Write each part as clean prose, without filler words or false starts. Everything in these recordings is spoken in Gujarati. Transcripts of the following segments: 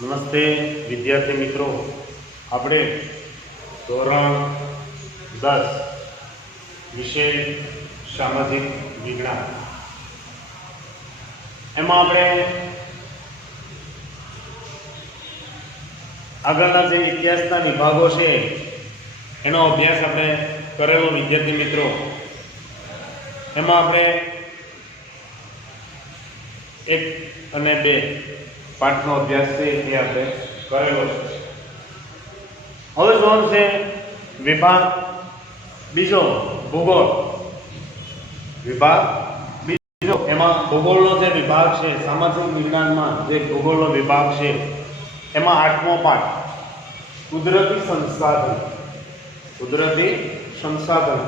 નમસ્તે વિદ્યાર્થી મિત્રો, આપણે ધોરણ 10 વિષય સામાજિક વિજ્ઞાન એમાં આપણે આગળના જે ઇતિહાસના વિભાગો છે એનો અભ્યાસ આપણે કરેલો વિદ્યાર્થી મિત્રો. એમાં આપણે 1 અને 2 પાઠનો અભ્યાસ છે એ આપણે કરેલો છે. હવે જોવાનું છે વિભાગ બીજો, ભૂગોળ વિભાગ બીજો. એમાં ભૂગોળનો જે વિભાગ છે, સામાજિક વિજ્ઞાનમાં જે ભૂગોળનો વિભાગ છે એમાં 8મો પાઠ કુદરતી સંસાધન. કુદરતી સંસાધન.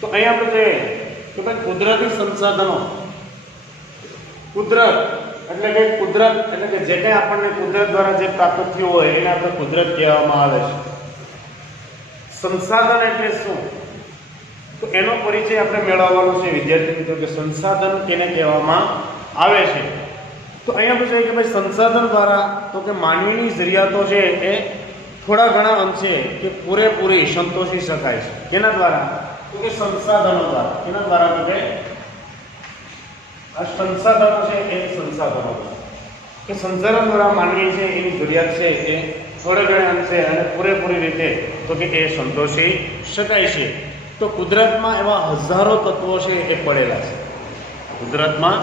તો અહીંયા આપણે જોઈએ કે ભાઈ કુદરતી સંસાધનો, કુદરત એટલે કે કુદરત એટલે કે જે કંઈ આપણને કુદરત દ્વારા જે પ્રાપ્ત થયું હોય એને આપણે કુદરત કહેવામાં આવે છે. સંસાધન એટલે શું, તો એનો પરિચય આપણે મેળવવાનો છે વિદ્યાર્થી મિત્રો કે સંસાધન કેને કહેવામાં આવે છે. તો અહીંયા આપણે જોઈએ કે ભાઈ સંસાધન દ્વારા તો કે માનવીની જરૂરિયાતો છે એ થોડા ઘણા અંશે કે પૂરેપૂરી સંતોષી શકાય છે. કેના દ્વારા, તો કે સંસાધનો દ્વારા. કેના દ્વારા, તો કે આ સંસાધનો છે એ સંસાધનો કે સંસાધન દ્વારા માનવી છે એની જરૂરિયાત છે એ થોડે ઘણે અંશે અને પૂરેપૂરી રીતે તો કે એ સંતોષી શકાય છે. તો કુદરતમાં એવા હજારો તત્વો છે એ પડેલા છે. કુદરતમાં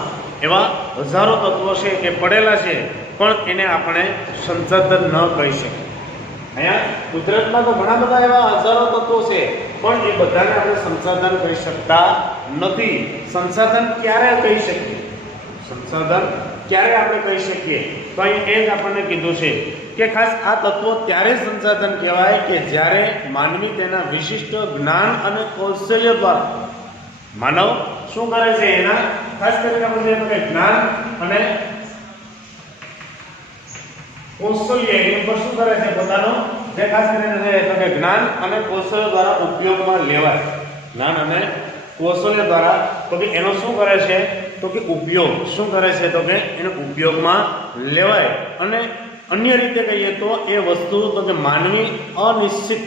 એવા હજારો તત્વો છે એ પડેલા છે, પણ એને આપણે સંસાધન ન કહી શકીએ. અહીંયા કુદરતમાં તો ઘણા બધા એવા હજારો તત્વો છે, પણ એ બધાને આપણે સંસાધન કહી શકતા નથી. સંસાધન ક્યારે કહી શકીએ, સંસાધન ક્યારે આપણે કહી શકીએ, તો અહીં એ જ આપણને કીધું છે કે ખાસ આ તત્વો ત્યારે સંસાધન કહેવાય કે જ્યારે માનવી તેના વિશિષ્ટ જ્ઞાન અને કૌશલ્ય દ્વારા, માનવ શું કરે છે એના ખાસ કરીને આપણે કે જ્ઞાન અને કૌશલ્ય એની ઉપર શું કરે છે, પોતાનો જે ખાસ કરીને તો કે જ્ઞાન અને કૌશલ્ય દ્વારા ઉપયોગમાં લેવાય. જ્ઞાન અને કૌશલ્ય દ્વારા તો કે એનો શું કરે છે, તો કે ઉપયોગ શું કરે છે, તો કે એનો ઉપયોગમાં લેવાય. અને અન્ય રીતે કહીએ તો એ વસ્તુ તો કે માનવી અનિશ્ચિત,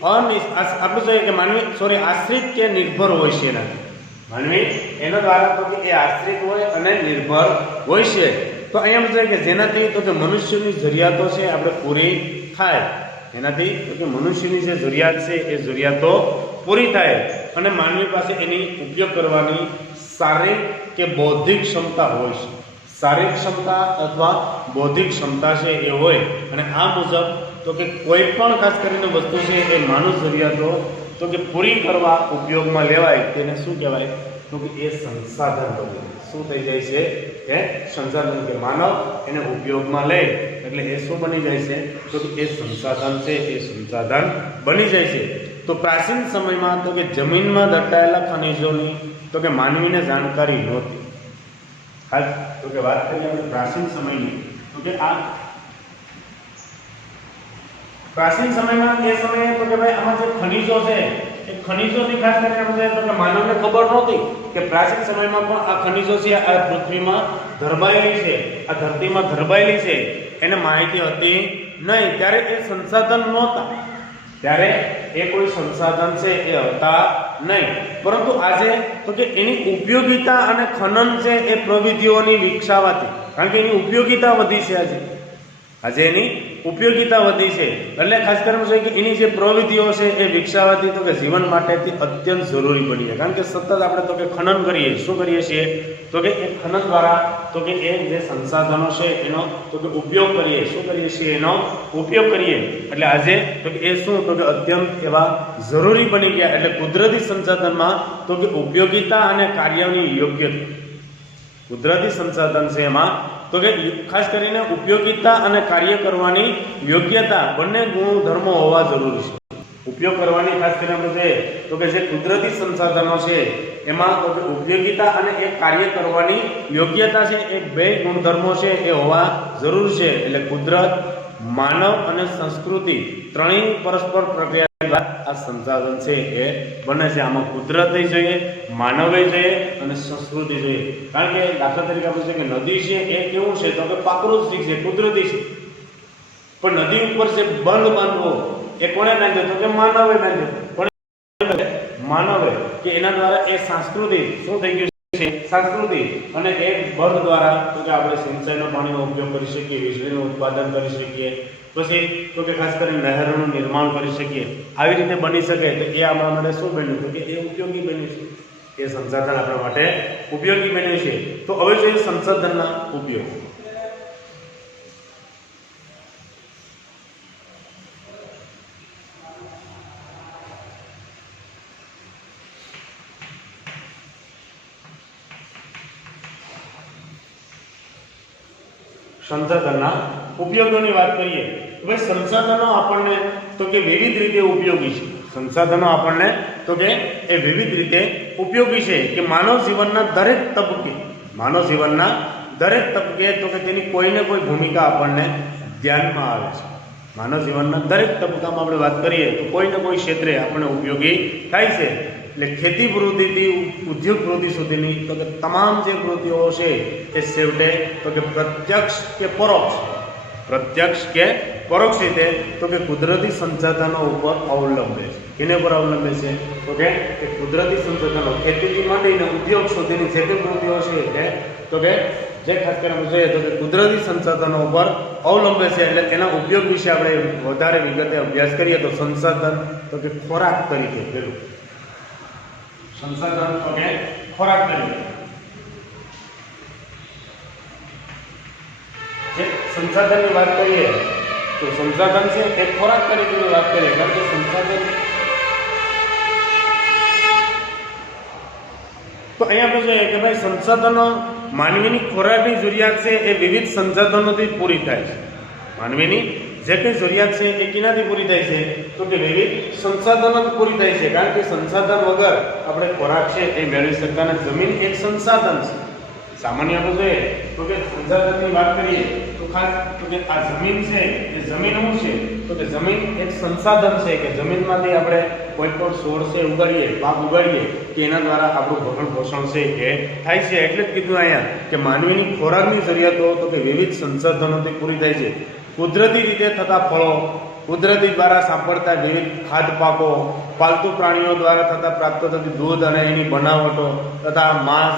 આપણે જોઈએ કે માનવી આશ્રિત કે નિર્ભર હોય છે. એના માનવી એના દ્વારા તો કે એ આશ્રિત હોય અને નિર્ભર હોય છે. તો અહીંયા જોઈએ કે જેનાથી તો કે મનુષ્યની જરૂરિયાતો છે આપણે પૂરી થાય. એનાથી તો કે મનુષ્યની જે જરૂરિયાત છે એ જરૂરિયાતો પૂરી થાય અને માનવી પાસે એની ઉપયોગ કરવાની શારીરિક કે બૌદ્ધિક ક્ષમતા હોય છે. શારીરિક ક્ષમતા અથવા બૌદ્ધિક ક્ષમતા છે એ હોય અને આ મુજબ તો કે કોઈ પણ ખાસ કરીને વસ્તુ છે એ માનવ જરૂરિયાતો તો કે પૂરી કરવા ઉપયોગમાં લેવાય તેને શું કહેવાય, તો કે એ સંસાધન બને. શું થઈ જાય છે, એ સંસાધન કે માનવ એને ઉપયોગમાં લે એટલે એ શું બની જાય છે, તો કે એ સંસાધન છે એ સંસાધન બની જાય છે. તો પ્રાચીન સમયમાં તો કે જમીનમાં દટાયેલા ખનિજોની તો કે માનવીને જાણકારી નહોતી. હાલ તો કે વાત કરીએ આપણે પ્રાચીન સમયની, તો કે આ પ્રાચીન સમયમાં એ સમયે તો કે ભાઈ આમાં જે ખનિજો છે એ ખનિજોની ખાસ કરીને આપણે તો કે માનવને ખબર નહોતી કે પ્રાચીન સમયમાં પણ આ ખનિજો છે આ પૃથ્વીમાં ધરબાયેલી છે, આ ધરતીમાં ધરબાયેલી છે, એને માહિતી હતી નહીં. ત્યારે એ સંસાધન નહોતા, ત્યારે એ કોઈ સંસાધન છે એ હતા નહીં. પરંતુ આજે તો કે એની ઉપયોગિતા અને ખનન છે એ પ્રવિધિઓની વિકસાવાથી, કારણ કે એની ઉપયોગિતા વધી છે. આજે એની ઉપયોગિતા વધી છે એટલે ખાસ કરીને જોઈએ કે એની જે પ્રવૃત્તિઓ છે એ વિકસાવાથી તો કે જીવન માટેથી અત્યંત જરૂરી બની જાય. કારણ કે સતત આપણે તો કે ખનન કરીએ, શું કરીએ છીએ, તો કે એ ખનન દ્વારા તો કે એ જે સંસાધનો છે એનો તો કે ઉપયોગ કરીએ, શું કરીએ છીએ, એનો ઉપયોગ કરીએ. એટલે આજે તો કે એ શું, તો કે અત્યંત એવા જરૂરી બની ગયા. એટલે કુદરતી સંસાધનમાં તો કે ઉપયોગિતા અને કાર્યની યોગ્યતા, કુદરતી સંસાધન છે એમાં તો કે ખાસ કરીને ઉપયોગિતા અને કાર્ય કરવાની યોગ્યતા બંને ગુણધર્મો હોવા જરૂરી છે. ઉપયોગ કરવાની ખાસ કરીને આપણે તો કે જે કુદરતી સંસાધનો છે એમાં તો કે ઉપયોગિતા અને એ કાર્ય કરવાની યોગ્યતા છે એ બે ગુણધર્મો છે એ હોવા જરૂર છે. એટલે કુદરત માનવ અને સંસ્કૃતિ ત્રણેય પરસ્પર પ્રક્રિયા દ્વારા આ સંસાધન છે એ બને છે. આમાં કુદરતી જોઈએ, માનવે જોઈએ અને સંસ્કૃતિ જોઈએ. કારણ કે દાખલા તરીકે આપણે છે કે નદી છે એ કેવું છે તો કે પ્રાકૃતિક છે, કુદરતી છે. પણ નદી ઉપર જે બંધ બાંધવો એ કોણે બાંધ્યો તો કે માનવે બાંધ્યો. માનવે કે એના દ્વારા એ સંસ્કૃતિ શું થઈ ગયું છે, સંસ્કૃતિ. અને એ બંધ દ્વારા તો કે આપણે સિંચાઈના પાણીનો ઉપયોગ કરી શકીએ, વીજળીનું ઉત્પાદન કરી શકીએ, પછી તો કે ખાસ કરીને નહેરોનું નિર્માણ કરી શકીએ. આવી રીતે બની શકે તો એ આપણા માટે શું બન્યું તો કે એ ઉપયોગી બન્યું છે. એ સંસાધન આપણા માટે ઉપયોગી બન્યું છે. તો હવે જોઈએ સંસાધનના ઉપયોગ. સંસાધનના ઉપયોગોની વાત કરીએ તો ભાઈ સંસાધનો આપણને તો કે વિવિધ રીતે ઉપયોગી છે. સંસાધનો આપણને તો કે એ વિવિધ રીતે ઉપયોગી છે કે માનવ જીવનના દરેક તબક્કે, માનવ જીવનના દરેક તબક્કે તો કે તેની કોઈને કોઈ ભૂમિકા આપણને ધ્યાનમાં આવે છે. માનવ જીવનના દરેક તબક્કામાં આપણે વાત કરીએ તો કોઈને કોઈ ક્ષેત્રે આપણને ઉપયોગી થાય છે. એટલે ખેતી પ્રવૃત્તિથી ઉદ્યોગ પ્રવૃત્તિ સુધીની તો કે તમામ જે પ્રવૃત્તિઓ છે એ છેવટે તો કે પ્રત્યક્ષ કે પરોક્ષ રીતે તો કે કુદરતી સંસાધનો ઉપર અવલંબે છે. કેને પર અવલંબે છે તો કે કુદરતી સંસાધનો, ખેતીથી માંડીને ઉદ્યોગ સુધીની જે કંઈ પ્રવૃત્તિઓ છે તો કે જે ખાસ કરીને જોઈએ તો કે કુદરતી સંસાધનો ઉપર અવલંબે છે. એટલે એના ઉપયોગ વિશે આપણે વધારે વિગતે અભ્યાસ કરીએ તો સંસાધન તો કે ખોરાક તરીકે, પેલું સંસાધન તો કે ખોરાક તરીકે. જે સંસાધનની વાત કરીએ તો સંસાધન છે એ ખોરાક તરીકેની વાત કરીએ. કારણ કે સંસાધન તો અહીંયા આપણે જોઈએ કે ભાઈ સંસાધનો માનવીની ખોરાકની જરૂરિયાત છે એ વિવિધ સંસાધનોથી પૂરી થાય છે. માનવીની જે કંઈ જરૂરિયાત છે એ કેનાથી પૂરી થાય છે તો કે વિવિધ સંસાધનોથી પૂરી થાય છે. કારણ કે સંસાધન વગર આપણે ખોરાક છે એ મેળવી શકતા નથી. જમીન એક સંસાધન છે. સામાન્ય આપણે જોઈએ તો કે સંસાધનની વાત કરીએ તો ખાસ તો કે આ જમીન છે એ જમીન શું છે તો કે જમીન એક સંસાધન છે કે જમીનમાંથી આપણે કોઈ પણ છોડ છે ઉગાડીએ, પાક ઉગાડીએ કે એના દ્વારા આપણું ભરણ પોષણ છે એ થાય છે. એટલે જ કીધું અહીંયા કે માનવીની ખોરાકની જરૂરિયાતો તો કે વિવિધ સંસાધનોથી પૂરી થાય છે. કુદરતી રીતે થતા ફળો, કુદરતી દ્વારા સાંપડતા વિવિધ ખાદ્ય પાકો, પાલતુ પ્રાણીઓ દ્વારા થતા પ્રાપ્ત થતી દૂધ અને એની બનાવટો તથા માંસ,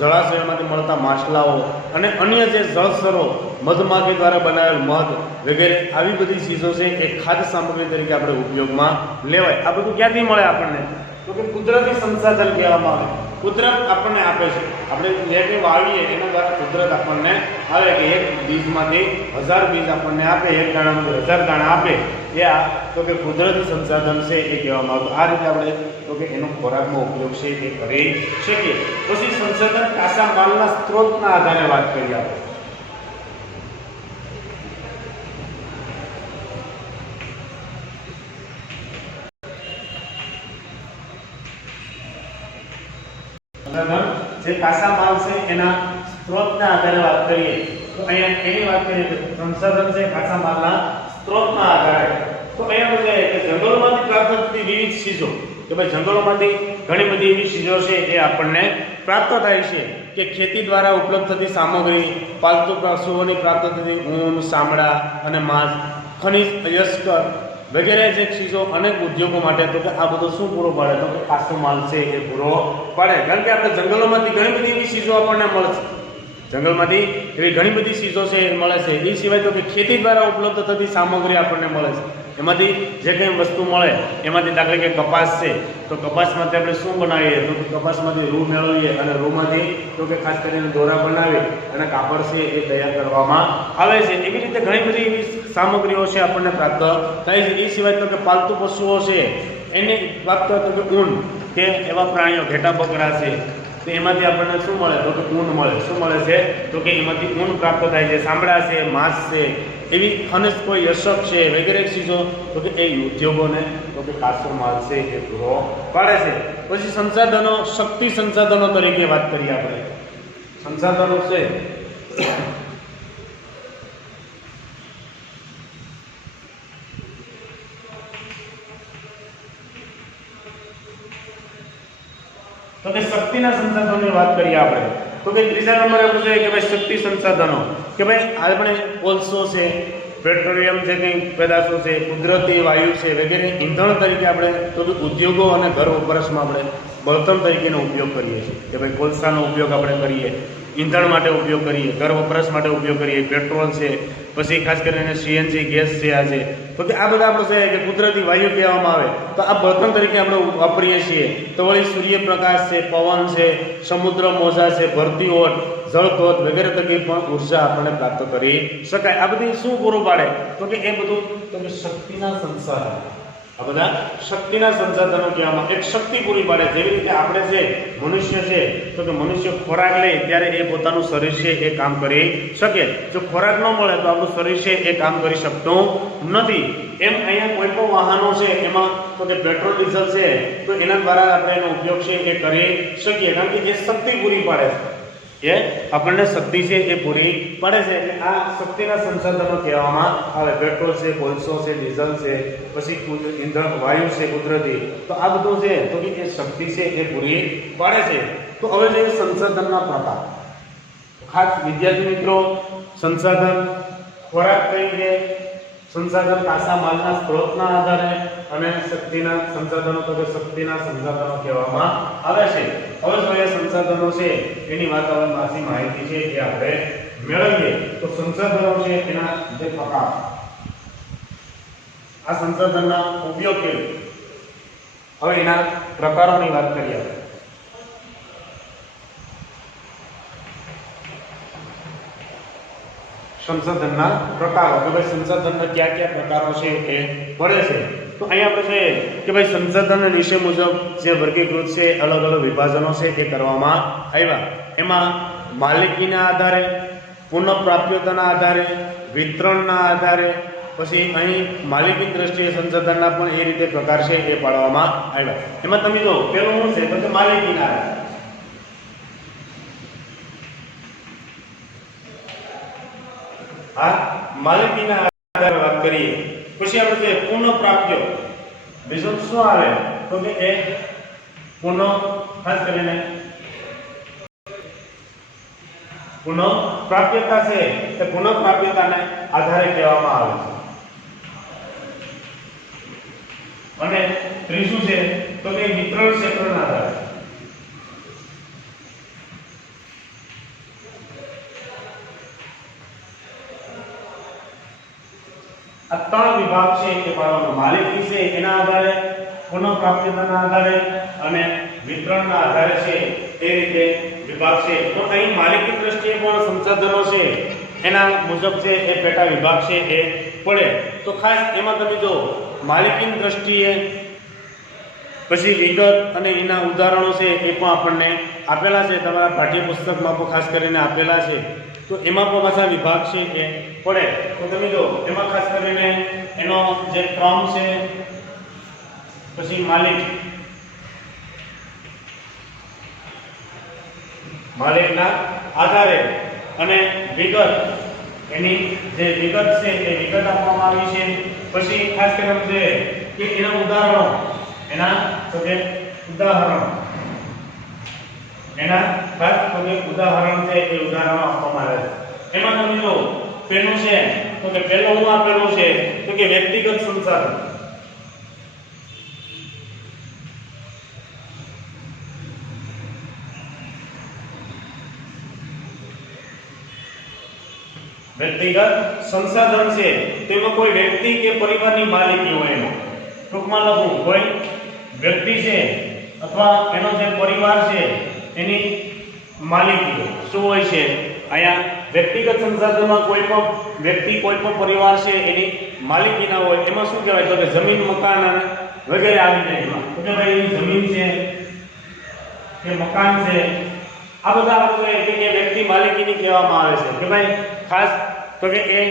જળાશયોમાંથી મળતા માછલાઓ અને અન્ય જે જળચરો, મધમાખી દ્વારા બનાવેલ મધ વગેરે આવી બધી ચીજો છે એ ખાદ્ય સામગ્રી તરીકે આપણે ઉપયોગમાં લેવાય. આ બધું ક્યાંથી મળે આપણને તો કે કુદરતી સંસાધન કહેવામાં આવે. કુદરત આપણને આપે છે. આપણે જે કંઈ વાવીએ એના દ્વારા કુદરત આપણને આવે કે એક બીજમાંથી 1000 બીજ આપણને આપે, એક દાણામાંથી 1000 દાણા આપે. એ આ તો કે કુદરતી સંસાધન છે એ કહેવામાં આવતું. આ રીતે આપણે તો કે એનો ખોરાકનો ઉપયોગ છે એ કરી શકીએ. પછી સંસાધન કાચા માલના સ્ત્રોતના આધારે વાત કરીએ આપણે. જે કાચા માલ છે એના સ્ત્રોતના આધારે વાત કરીએ તો અહીંયા એની વાત કરીએ તો સંસાધન છે કાચા માલના સ્ત્રોતના આધારે. તો અહીંયા જોઈએ કે જંગલોમાંથી પ્રાપ્ત થતી વિવિધ ચીજો કે ભાઈ જંગલોમાંથી ઘણી બધી એવી ચીજો છે એ આપણને પ્રાપ્ત થાય છે કે ખેતી દ્વારા ઉપલબ્ધ થતી સામગ્રી, પાલતુ પશુઓની પ્રાપ્ત થતી ઊન, ચામડા અને માંસ, ખનિજ, અયસ્કર વગેરે જે ચીજો અનેક ઉદ્યોગો માટે તો કે આ બધું શું પૂરો પાડે તો કે કાચો માલ છે એ પૂરો પાડે. કારણ કે આપણે જંગલોમાંથી ઘણી બધી એવી ચીજો આપણને મળે છે. જંગલમાંથી એવી ઘણી બધી ચીજો છે એ મળે છે. એ સિવાય તો કે ખેતી દ્વારા ઉપલબ્ધ થતી સામગ્રી આપણને મળે છે. એમાંથી જે કંઈ વસ્તુ મળે એમાંથી દાખલા કે કપાસ છે તો કપાસમાંથી આપણે શું બનાવીએ તો કપાસમાંથી રૂ મેળવીએ અને રૂમાંથી તો કે ખાસ કરીને દોરા બનાવી અને કાપડ છે એ તૈયાર કરવામાં આવે છે. એવી રીતે ઘણી બધી એવી સામગ્રીઓ છે આપણને પ્રાપ્ત થાય છે. એ સિવાય તો કે પાલતુ પશુઓ છે એને પ્રાપ્ત તો કે ઊન કે એવા પ્રાણીઓ ઘેટા બકરા છે તો એમાંથી આપણને શું મળે તો કે ઊન મળે. શું મળે છે તો કે એમાંથી ઊન પ્રાપ્ત થાય છે. ચામડા છે, માંસ છે, એવી ખનિજ કોઈ યશક છે વગેરે ચીજો તો કે એ ઉદ્યોગોને તો કે કાચો માલ છે એ પૂરો પાડે છે. પછી સંસાધનો, શક્તિ સંસાધનો તરીકે વાત કરીએ આપણે. સંસાધનો છે તો કે શક્તિના સંસાધનોની વાત કરીએ આપણે તો કે ત્રીજા નંબરે આપણે જોઈએ કે ભાઈ શક્તિ સંસાધનો કે ભાઈ આપણે કોલસો છે, પેટ્રોલિયમ છે, કંઈ પેદાશો છે, કુદરતી વાયુ છે વગેરે ઈંધણ તરીકે આપણે તો કે ઉદ્યોગો અને ઘર વપરાશમાં આપણે બળતણ તરીકેનો ઉપયોગ કરીએ છીએ કે ભાઈ કોલસાનો ઉપયોગ આપણે કરીએ, ઈંધણ માટે ઉપયોગ કરીએ, ઘર વપરાશ માટે ઉપયોગ કરીએ, પેટ્રોલ છે, પછી ખાસ કરીને સીએનજી ગેસ છે આ છે તો કે આ બધા આપણે છે કે કુદરતી વાયુ કહેવામાં આવે તો આ બળતણ તરીકે આપણે વાપરીએ છીએ. તો વળી સૂર્યપ્રકાશ છે, પવન છે, સમુદ્ર મોજા છે, ભરતી ઓટ, જળધોધ વગેરે તરીકે પણ ઉર્જા આપણને પ્રાપ્ત કરી શકાય. આ બધી શું પૂરું પાડે તો કે એ બધું તો કે શક્તિના સંસાધનો, આ બધા શક્તિના સંસાધનો કહેવામાં એક શક્તિ પૂરી પાડે. જેવી રીતે આપણે છે મનુષ્ય છે તો કે મનુષ્ય ખોરાક લે ત્યારે એ પોતાનું શરીર છે એ કામ કરી શકે. જો ખોરાક ન મળે તો આપણું શરીર છે એ કામ કરી શકતું નથી. એમ અહીંયા કોઈ પણ વાહનો છે એમાં તો કે પેટ્રોલ ડીઝલ છે તો એના દ્વારા આપણે એનો ઉપયોગ છે એ કરી શકીએ કારણ કે એ શક્તિ પૂરી પાડે છે, એ આપણને શક્તિ છે એ પૂરી પાડે છે. એટલે આ શક્તિના સંસાધનો કહેવામાં આવે. પેટ્રોલ છે, કોલસો છે, ડીઝલ છે, પછી ઈંધણ વાયુ છે કુદરતી, તો આ બધું છે તો કે એ શક્તિ છે એ પૂરી પાડે છે. તો હવે જોઈએ સંસાધનના પ્રકાર. ખાસ વિદ્યાર્થી મિત્રો, સંસાધન ખોરાક તરીકે, સંસાધન કાચા માલના સ્ત્રોતના આધારે અને શક્તિના સંસાધનો તો કે શક્તિના સંસાધનો કહેવામાં આવે છે. હવે જોઈએ સંસાધનો છે એની વાતાવરણમાંથી માહિતી છે એ આપણે મેળવીએ. તો સંસાધનો છે એના જે પ્રકાર, આ સંસાધનના ઉપયોગ કેવી, હવે એના પ્રકારોની વાત કરીએ. સંસાધનના પ્રકારો કે ભાઈ સંસાધનના કયા કયા પ્રકારો છે એ પડે છે. તો અહીંયા આપણે છે કે ભાઈ સંસાધન નીચે મુજબ જે વર્ગીકૃત છે, અલગ અલગ વિભાજનો છે એ કરવામાં આવ્યા. એમાં માલિકીના આધારે, પુનઃપ્રાપ્યતાના આધારે, વિતરણના આધારે, પછી અહીં માલિકી દ્રષ્ટિએ સંસાધનના પણ એ રીતે પ્રકાર છે એ પાડવામાં આવ્યા. એમાં તમે જો પેલું શું છે તો માલિકીના આધારે, આ માલિકીના આધારે વાત કરીએ. પછી આપણે જે પુનઃપ્રાપ્ય, બીજું શું આવે તો કે એ પુનઃ ખાસ કરીને પુનઃપ્રાપ્યતા છે તે પુનઃપ્રાપ્યતાને આધારે કહેવામાં આવે છે. અને ત્રીજું છે તો કે વિતરણ ક્ષેત્રના આધારે. આ ત્રણ વિભાગ છે એ પાડવાનો. માલિકી છે એના આધારે, પુનઃપ્રાપ્યતાના આધારે અને વિતરણના આધારે છે એ રીતે વિભાગ છે. તો અહીં માલિકી દ્રષ્ટિએ પણ સંસાધનો છે એના મુજબ છે એ પેટા વિભાગ છે એ પડે. તો ખાસ એમાં તમે જો માલિકીની દ્રષ્ટિએ પછી વિગત અને એના ઉદાહરણો છે એ પણ આપણને આપેલા છે, તમારા પાઠ્યપુસ્તકમાં પણ ખાસ કરીને આપેલા છે. તો એમાં પણ પાછા વિભાગ છે એ પડે. તો તમે જો એમાં ખાસ કરીને એનો જે ક્રમ છે, પછી માલિકના આધારે અને વિગત, એની જે વિગત છે એ વિગત આપવામાં આવી છે. પછી ખાસ કરીને છે કે એના ઉદાહરણો, એના તો કે ઉદાહરણ, એના ખાસ તો કે ઉદાહરણ છે એ ઉદાહરણો આપવામાં આવે છે. એમાં તમે જો પેલું છે તો કે પહેલું હું આપેલું છે તો કે વ્યક્તિગત સંસાધન. વ્યક્તિગત સંસાધન છે તેમાં કોઈ વ્યક્તિ કે પરિવારની માલિકી હોય. એમાં ટૂંકમાં લખું, કોઈ વ્યક્તિ છે અથવા એનો જે પરિવાર છે એની માલિકી શું હોય છે. અહીંયા વ્યક્તિગત સંસાધનમાં કોઈ પણ વ્યક્તિ, કોઈ પણ પરિવાર છે એની માલિકી ના હોય. એમાં શું કહેવાય તો કે જમીન, મકાન અને વગેરે આવી જાય. એમાં તો કે ભાઈ જમીન છે કે મકાન છે, આ બધા આપણે કે વ્યક્તિ માલિકીની કહેવામાં આવે છે. કે ભાઈ ખાસ તો કે એ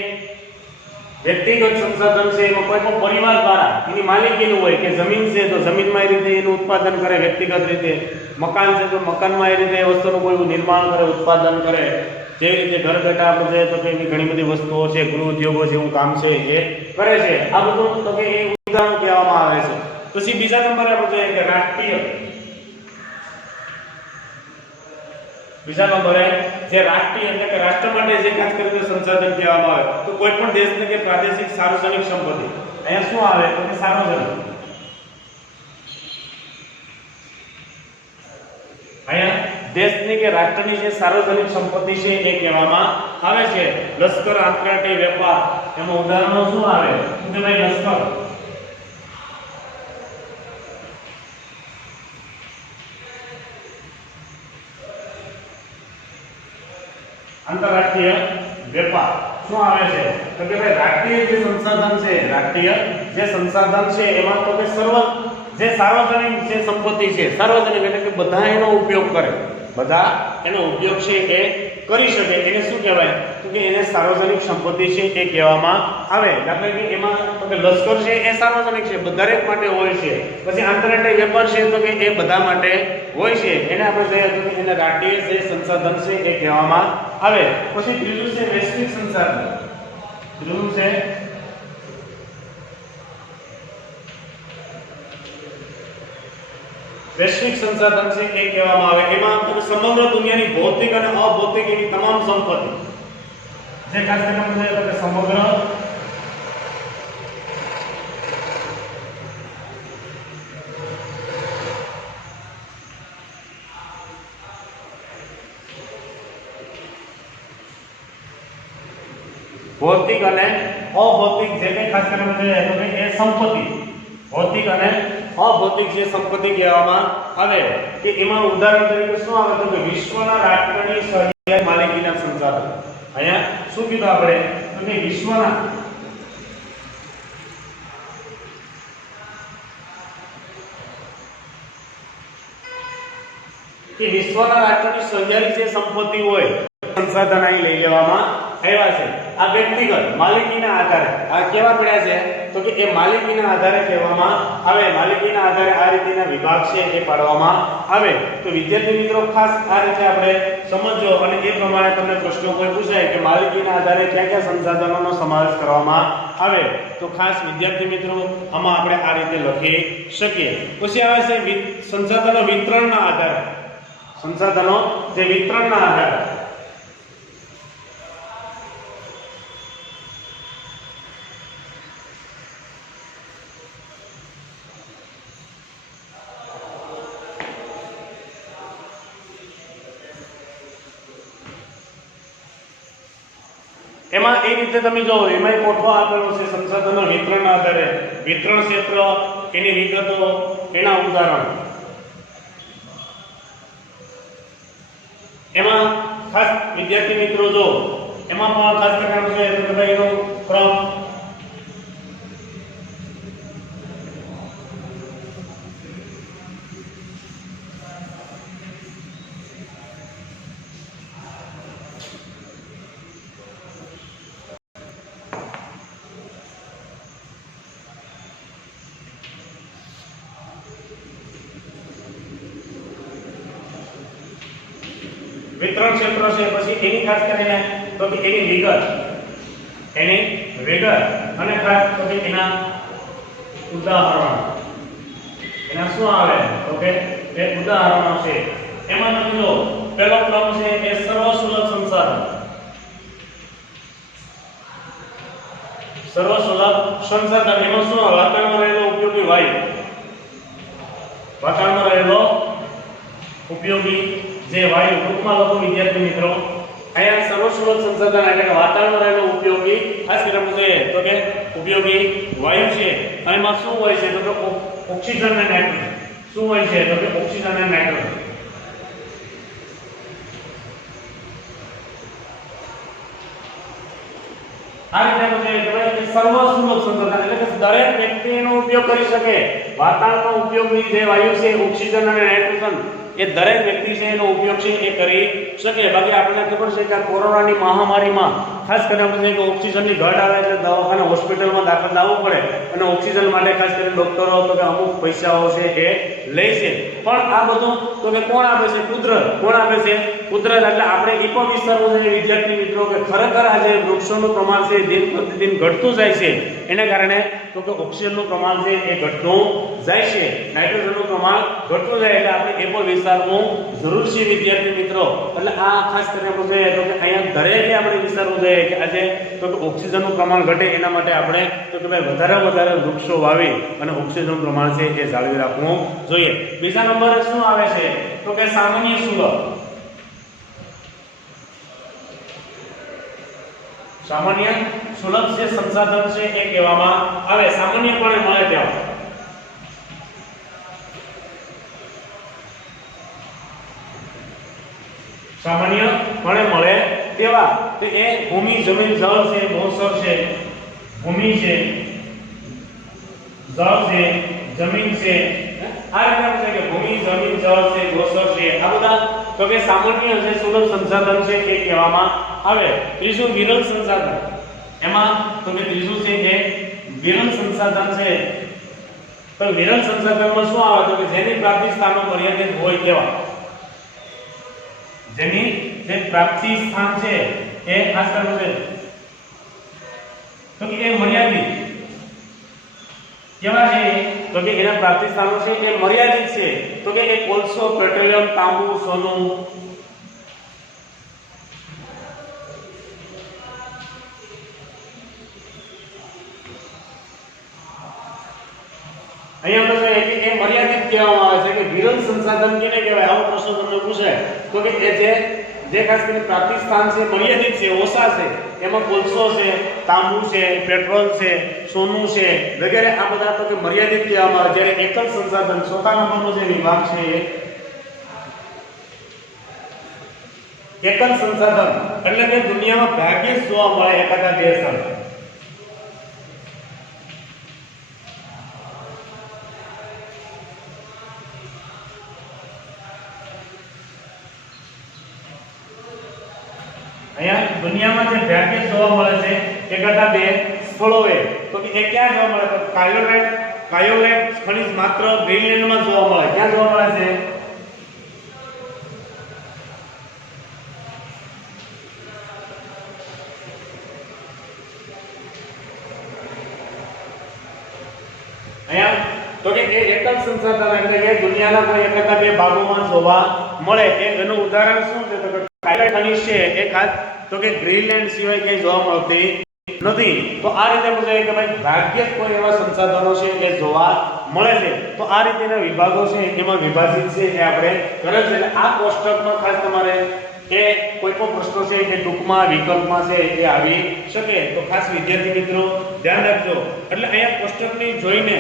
વ્યક્તિગત સંસાધન છે એમાં કોઈ પણ પરિવાર દ્વારા એની માલિકીનું હોય. કે જમીન છે તો જમીનમાં એ રીતે એનું ઉત્પાદન કરે વ્યક્તિગત રીતે, મકાન છે તો મકાનમાં એ રીતે એ વસ્તુનું કોઈ નિર્માણ કરે, ઉત્પાદન કરે. જેવી રીતે ઘર બેઠા આપણે જોઈએ તો કે એની ઘણી બધી વસ્તુઓ છે, ગૃહ ઉદ્યોગો જેવું કામ છે એ કરે છે. આ બધું તો કે એ ઉદાહરણ કહેવામાં આવે છે. પછી બીજા નંબરે આપણે જોઈએ કે રાષ્ટ્રીય બીજા નંબરે જે રાષ્ટ્રીય એટલે કે રાષ્ટ્ર માટે જે ખાસ કરીને સંસાધન કહેવામાં આવે તો કોઈ પણ દેશને કે પ્રાદેશિક સાર્વજનિક સંપત્તિ અહીંયા શું આવે તો કે સાર્વજનિક અહીંયા દેશની કે રાષ્ટ્રની જે સાર્વજનિક સંપત્તિ છે એ કહેવામાં આવે છે લશ્કર આંતરરાષ્ટ્રીય વેપાર એમાં ઉદાહરણો શું આવે તો કે ભાઈ લશ્કર આંતરરાષ્ટ્રીય વેપાર શું આવે છે તો કે ભાઈ રાષ્ટ્રીય જે સંસાધન છે રાષ્ટ્રીય જે સંસાધન છે એમાં તો કે સર્વ જે સાર્વજનિક જે સંપત્તિ છે સાર્વજનિક એટલે કે બધા એનો ઉપયોગ કરે બધા એનો ઉપયોગ છે એ કરી શકે એને શું કહેવાય તો કે એને સાર્વજનિક સંપત્તિ છે એ કહેવામાં આવે દાખલા કે એમાં તો કે લશ્કર છે એ સાર્વજનિક છે દરેક માટે હોય છે પછી આંતરરાષ્ટ્રીય વેપાર છે તો કે એ બધા માટે હોય છે એને આપણે કહીએ તો એને રાષ્ટ્રીય જે સંસાધન છે એ કહેવામાં આવે પછી ત્રીજું છે વૈશ્વિક સંસાધન ત્રીજું છે વૈશ્વિક સંસાધન છે એ કહેવામાં આવે એમાં સમગ્ર દુનિયાની ભૌતિક અને અભૌતિક એની તમામ સંપત્તિ જે ખાસ કરીને આપણે કહીએ તો સમગ્ર ભૌતિક અને અભૌતિક જે કંઈ ખાસ કરીને આપણે કહીએ તો એ સંપત્તિ ભૌતિક અને અભૌતિક જે સંપત્તિ કહેવામાં આવે કે એમાં ઉદાહરણ તરીકે શું આવે તો કે વિશ્વના રાષ્ટ્રની સહિત માલિકીના સંસાધન અહીંયા શું કીધું આપણે તો કે વિશ્વના રાષ્ટ્રની સહિયારી જે સંપત્તિ હોય સંસાધન અહીં લઈ લેવામાં આવ્યા છે આ વ્યક્તિગત માલિકીના આધારે આ કેવા પડ્યા છે તો કે એ માલિકીના આધારે કહેવામાં આવે માલિકીના આધારે આ રીતના વિભાગ છે એ પાડવામાં આવે તો વિદ્યાર્થી મિત્રો ખાસ આ રીતે આપણે સમજો અને એ પ્રમાણે તમને પ્રશ્નો કોઈ પૂછાય કે માલિકીના આધારે કયા કયા સંસાધનોનો સમાવેશ કરવામાં આવે તો ખાસ વિદ્યાર્થી મિત્રો આમાં આપણે આ રીતે લખી શકીએ પછી આવે છે સંસાધનો વિતરણના આધારે સંસાધનો જે વિતરણના આધારે એમાં એ રીતે તમે જો એમાં કોઠો આપેલો છે સંસાધનો વિતરણના આધારે વિતરણ ક્ષેત્ર એની વિગતો એના ઉદાહરણ એમાં ખાસ વિદ્યાર્થી મિત્રો જો એમાં પણ ખાસ પ્રકારનું છે તો બધા એનો ક્રમ વિતરણ ક્ષેત્ર છે પછી એની ખાસ કરીને તો કે એની વિગત અને ખાસ તો કે એના ઉદાહરણ એના શું આવે તો કે એ ઉદાહરણો છે એમાં તમે જો પહેલો ક્રમ છે એ સર્વસુલભ સંસાધન એમાં શું વાતાવરણમાં રહેલો ઉપયોગી વાયુ વાતાવરણમાં રહેલો ઉપયોગી જે વાયુ ટૂંકમાં લખો વિદ્યાર્થી મિત્રો અહીંયા સર્વસુલભ સંસાધન એટલે કે વાતાવરણમાં રહેલો ઉપયોગી ખાસ કરીને જોઈએ તો કે ઉપયોગી વાયુ છે અને એમાં શું હોય છે તો કે ઓક્સિજન અને નાઇટ્રોજન શું હોય છે તો કે ઓક્સિજન અને નાઇટ્રોજન આ રીતે આપણે સર્વસુલભ સંસાધન એટલે કે દરેક વ્યક્તિ એનો ઉપયોગ કરી શકે વાતાવરણનો ઉપયોગની જે વાયુ છે ઓક્સિજન અને નાઇટ્રોજન એ દરેક વ્યક્તિ છે એનો ઉપયોગ છે એ કરી શકે બાકી આપણને ખબર છે કે કોરોનાની મહામારીમાં ખાસ કરીને આપણે કે ઓક્સિજનની ઘટ આવે એટલે દવાખાને હોસ્પિટલમાં દાખલ થવું પડે અને ઓક્સિજન માટે ખાસ કરીને ડોક્ટરો તો કે અમુક પૈસાઓ છે એ લે છે, પણ આ બધું તો કે કોણ આપે છે? કુદરત. કોણ આપે છે? કુદરત. એટલે આપણે એ પણ વિચારવું જોઈએ વિદ્યાર્થી મિત્રો કે ખરેખર આ જે વૃક્ષોનું પ્રમાણ છે દિન પ્રતિદિન ઘટતું જાય છે, એને કારણે તો કે ઓક્સિજનનું પ્રમાણ છે એ ઘટતું જાય છે, નાઇટ્રોજનનું પ્રમાણ ઘટતું જાય, એટલે આપણે એ પણ વિચારવું જરૂર છે વિદ્યાર્થી મિત્રો. એટલે આ ખાસ કરીને આપણે જોઈએ તો કે અહીંયા દરેકે આપણે વિચારવું જોઈએ કે આજે તો કે ઓક્સિજનનું પ્રમાણ ઘટે એના માટે આપણે તો કે ભાઈ વધારે વૃક્ષો વાવી અને ઓક્સિજનનું પ્રમાણ છે એ જાળવી રાખવું જોઈએ. બીજા નંબરે શું આવે છે તો કે સામાન્ય સુલભ. સામાન્ય સુલભ જે સંસાધન છે એ કહેવામાં આવે, સામાન્યપણે મળે તેવા. સામાન્યપણે મળે તેવા તો એ ભૂમિ, જમીન, જળ છે, ભૂસ્તર છે, ભૂમિ છે, જળ છે, જમીન છે, આ રીતે આપણે કે ભૂમિ, જમીન, જળ છે, ભૂસ્તર છે, આ બધા તો કે સામાન્ય જે સુલભ સંસાધન છે એ કહેવામાં આવે. ત્રીજું વિરલ સંસાધન. એમાં તો કે ત્રીજું છે કે વિરલ સંસાધન છે. તો વિરલ સંસાધનમાં શું આવે તો કે જેની પ્રાપ્તિ સ્થાનો મર્યાદિત હોય તેવા. જેની જે પ્રાપ્તિ સ્થાન છે એ ખાસ કરવું છે તો કે એ મર્યાદિત કેવા છે તો કે એના પ્રાપ્તિ સ્થાનો છે એ મર્યાદિત છે. તો કે એ કોલસો, પેટ્રોલિયમ, તાંબુ, સોનું, અહીંયા આપણે કે એ મર્યાદિત કહેવામાં આવે છે કે વિરલ સંસાધન કેને કહેવાય? આવો પ્રશ્ન તમને પૂછાય તો કે એ જે ખાસ કરીને પ્રાપ્તિ સ્થાન છે મર્યાદિત છે, ઓછા છે, એમાં કોલસો છે, તાંબુ છે, પેટ્રોલ છે, સોનું છે વગેરે આ બધા તો કે મર્યાદિત કહેવામાં આવે. જ્યારે એકલ સંસાધન ચોથા નંબરનો જે વિભાગ છે એકલ સંસાધન એટલે કે દુનિયામાં ભાગ્યે જ જોવા મળે એકાદા બે સ્થળ. અહીંયા દુનિયામાં જે ભાગ્યે જોવા મળે છે એકાદા બે સ્થળોએ તો કે એ ક્યાં જોવા મળે? તો કાયોલાઇટ ખનિજ માત્ર ગ્રીનલેન્ડમાં જોવા મળે. ક્યાં જોવા મળે છે? અહીંયા તો કે એ એકલ સંસાધન એટલે કે દુનિયાના કોઈ એકાદા બે ભાગોમાં જોવા મળે. એનું ઉદાહરણ શું છે? તો કે કાયોલાઇટ ખનિજ છે એ ખાસ તો કે ગ્રીનલેન્ડ સિવાય ક્યાંય જોવા મળતી નથી. તો આ રીતે પૂછાય કે ભાઈ ભાગ્યે જ કોઈ એવા સંસાધનો છે કે જોવા મળે છે. તો આ રીતેના વિભાગો છે એમાં વિભાજિત છે એ આપણે કરે છે. એટલે આ કોષ્ટકમાં ખાસ તમારે એ કોઈ પણ પ્રશ્નો છે એ ટૂંકમાં વિકલ્પમાં છે એ આવી શકે. તો ખાસ વિદ્યાર્થી મિત્રો ધ્યાન રાખજો. એટલે અહીંયા કોષ્ટકની જોઈને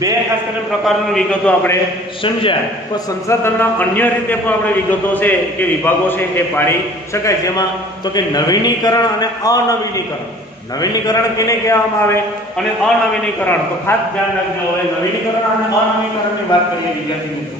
બે ખાસ કરીને પ્રકારની વિગતો આપણે સમજ્યા. તો સંસાધનના અન્ય રીતે પણ આપણે વિગતો છે કે વિભાગો છે એ પાડી શકાય. જેમાં તો કે નવીનીકરણ અને અનવીનીકરણ. નવીનીકરણ કેને કહેવામાં આવે અને અનવીનીકરણ તો ખાસ ધ્યાન રાખજો. હવે નવીનીકરણ અને અનવીનીકરણની વાત કરીએ વિદ્યાર્થી મિત્રો.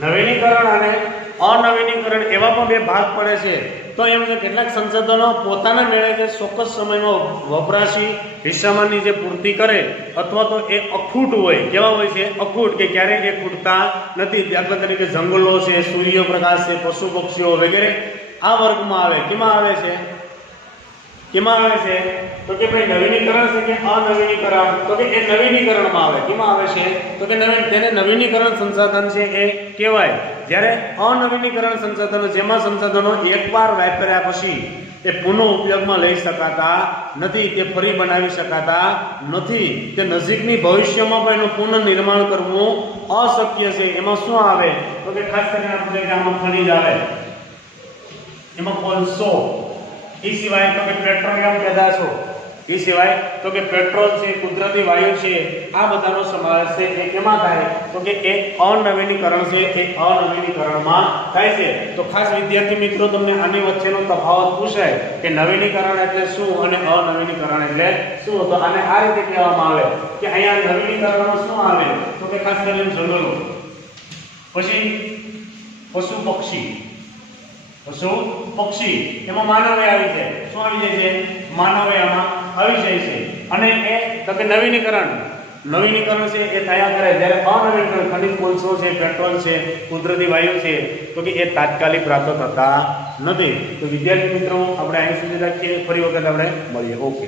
નવીનીકરણ અને અનવીનીકરણ એવા પણ બે ભાગ પડે છે. તો એમ કે કેટલાક સંસાધનો પોતાના મેળે જે ચોક્કસ સમયમાં વપરાશી હિસ્સામાંની જે પૂર્તિ કરે અથવા તો એ અખૂટ હોય. કેવા હોય છે? અખૂટ, કે ક્યારેય એ ખૂટતા નથી. દાખલા તરીકે જંગલો છે, સૂર્યપ્રકાશ છે, પશુ પક્ષીઓ વગેરે આ વર્ગમાં આવે. કેમાં આવે છે? કેમાં આવે છે? તો કે ભાઈ નવીનીકરણ છે કે અનવીનીકરણ? તો કે એ નવીનીકરણમાં આવે. કેમાં આવે છે? તો કે તેને નવીનીકરણ સંસાધન છે એ કહેવાય. જ્યારે અનવીનીકરણ સંસાધનો જેમાં સંસાધનો એકવાર વાપર્યા પછી એ પુનઃ ઉપયોગમાં લઈ શકાતા નથી, તે ફરી બનાવી શકાતા નથી, તે નજીકની ભવિષ્યમાં પણ એનું પુનઃનિર્માણ કરવું અશક્ય છે. એમાં શું આવે? તો કે ખાસ કરીને આપણે આમાં ખનિજ આવે, એમાં કોલસો, એ સિવાય તો કે પેટ્રોલિયમ પેદાશો, એ સિવાય તો કે પેટ્રોલ છે, કુદરતી વાયુ છે, આ બધાનો સમાવેશ છે એ કેમાં થાય તો કે એ અનવીનીકરણ છે, એ અનવીનીકરણમાં થાય છે. તો ખાસ વિદ્યાર્થી મિત્રો તમને આની વચ્ચેનો તફાવત પૂછાય કે નવીનીકરણ એટલે શું અને અનવીનીકરણ એટલે શું, તો આને આ રીતે કહેવામાં આવે કે અહીંયા નવીનીકરણમાં શું આવે તો કે ખાસ કરીને જંગલો, પછી પશુ પક્ષી, એમાં માનવે આવી જાય. શું આવી જાય છે? માનવે આમાં આવી જાય છે. અને એ તો કે નવીનીકરણ છે એ થયા કરે જ્યારે અનવીનીકરણ ખનિજ કોલસો છે, પેટ્રોલ છે, કુદરતી વાયુ છે તો કે એ તાત્કાલિક પ્રાપ્ત થતા નથી. તો વિદ્યાર્થી મિત્રો આપણે અહીં સુધી રાખીએ, ફરી વખત આપણે મળીએ. ઓકે.